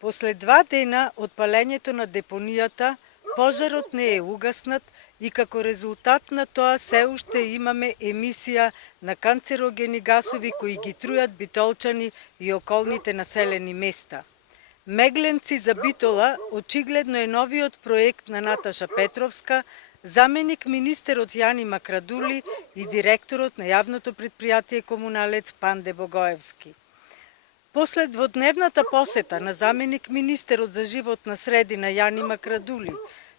После 2 дена од палењето на депонијата, пожарот не е угаснат и како резултат на тоа се уште имаме емисија на канцерогени гасови кои ги трујат Битолчани и околните населени места. Мегленци за Битола очигледно е новиот проект на Наташа Петровска, заменик министерот Јани Макрадули и директорот на јавното предпријатие Комуналец Панде Богоевски. После дводневната посета на заменик министерот за животна средина Јани Макрадули,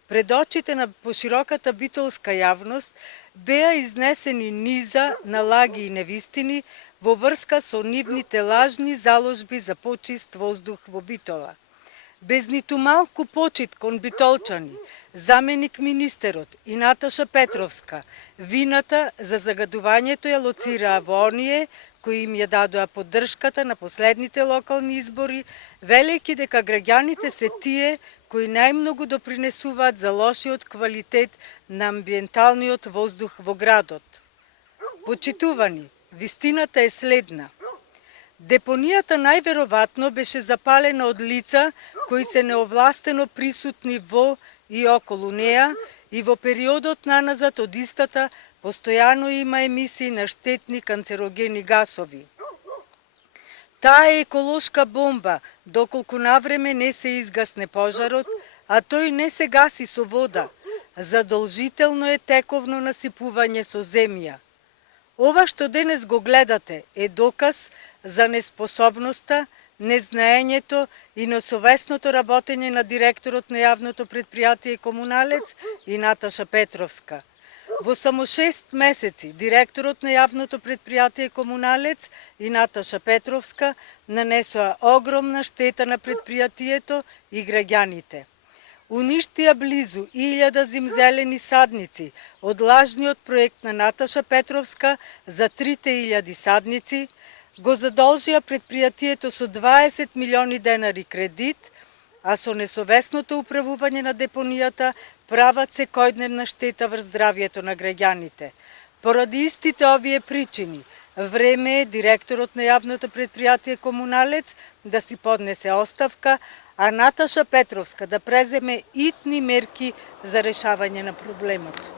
пред очите на пошироката битолска јавност беа изнесени низа на лаги и невистини во врска со нивните лажни заложби за почист воздух во Битола. Без ниту малку почит кон битолчани, заменик министерот и Наташа Петровска вината за загадувањето ја лоцираа во оние кои им ја дадоа поддршката на последните локални избори, велејќи дека граѓаните се тие кои најмногу допринесуваат за лошиот квалитет на амбиенталниот воздух во градот. Почитувани, вистината е следна. Депонијата најверојатно беше запалена од лица кои се неовластено присутни во и околу неа и во периодот наназад од истата постојано има емисии на штетни канцерогени гасови. Таа е еколошка бомба, доколку навреме не се изгасне пожарот, а тој не се гаси со вода. Задолжително е тековно насипување со земја. Ова што денес го гледате е доказ за неспособноста, незнаењето и несовесното работење на директорот на јавното предпријатие Комуналец и Наташа Петровска. Во само 6 месеци директорот на јавното предпријатие Комуналец и Наташа Петровска нанесоа огромна штета на предпријатието и граѓаните. Уништија близу 1000 зимзелени садници од лажниот проект на Наташа Петровска за 3000 садници, го задолжија предпријатието со 20 милиони денари кредит, а со несовесното управување на депонијата прават секојдневна штета врз здравјето на граѓаните. Поради истите овие причини, време е директорот на јавното предпријатие Комуналец да си поднесе оставка, а Наташа Петровска да преземе итни мерки за решавање на проблемот.